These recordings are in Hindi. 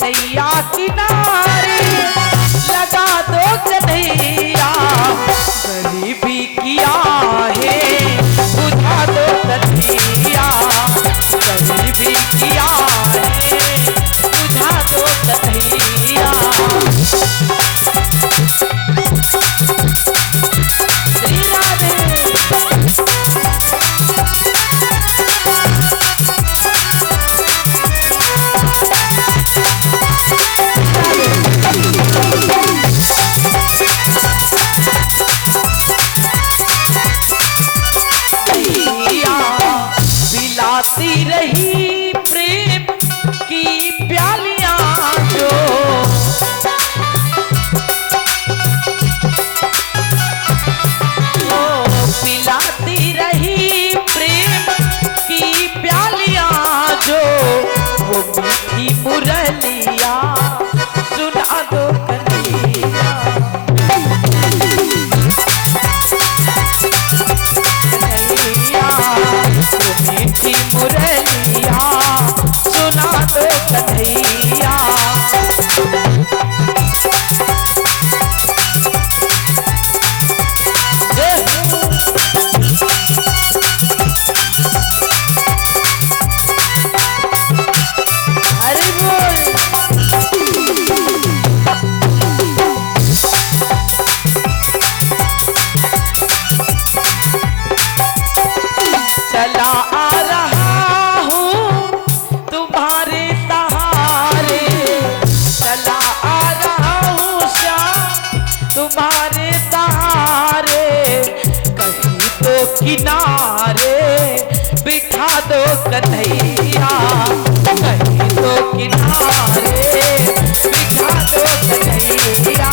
नैया किनारे लगा दो कन्हैया, गरीबी किया है बुझा दो कन्हैया, गरीबी किया है बुझा दो कन्हैया। श्री राधे पिलाती रही प्रेम की प्यालियां जो, पिलाती रही प्रेम की प्यालियां जो, वो मीठी मुरलिया सुना दो कन्हैया, मीठी मुरलिया सुना दो कन्हैया। हरि बोल। चला आ रहा हूँ तुम्हारे सहारे, चला आ रहा हूँ श्याम तुम्हारे सहारे, कहीं तो किनारे बिठा दो कन्हैया, कहीं तो किनारे बिठा दो कन्हैया।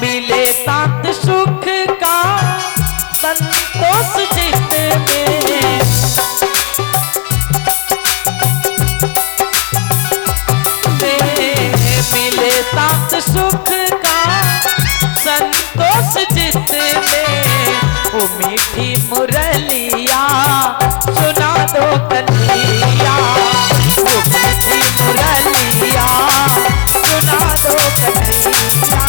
मिले साथ सुख का संतोष जिसमें, मिले साथ सुख का संतोष जिसमें, वो मीठी मुरलिया सुना दो कन्हैया, वो मीठी मुरलिया सुना दो कन्हैया।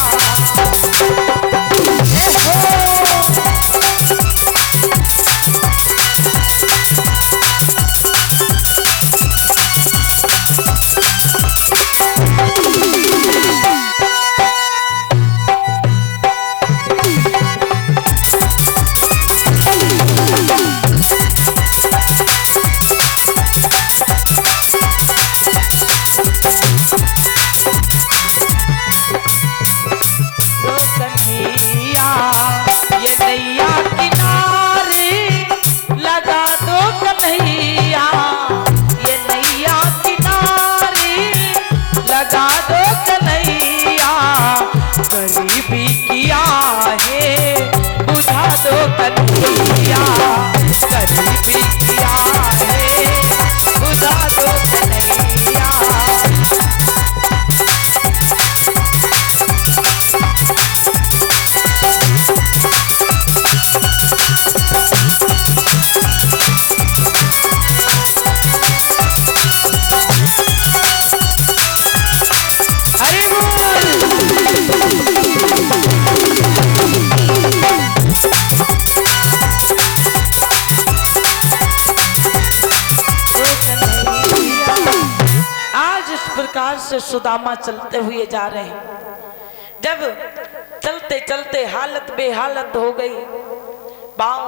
कन्हैया ये नैया किनारे लगा दो कन्हैया, ये नैया किनारे लगा दो कन्हैया, गरीबी किया है बुझा दो कन्हैया, गरीबी किया है बुझा दो कन्हैया। हरि बोल। आज इस प्रकार से सुदामा चलते हुए जा रहे हैं। जब चलते चलते हालत बेहालत हो गई, पाँव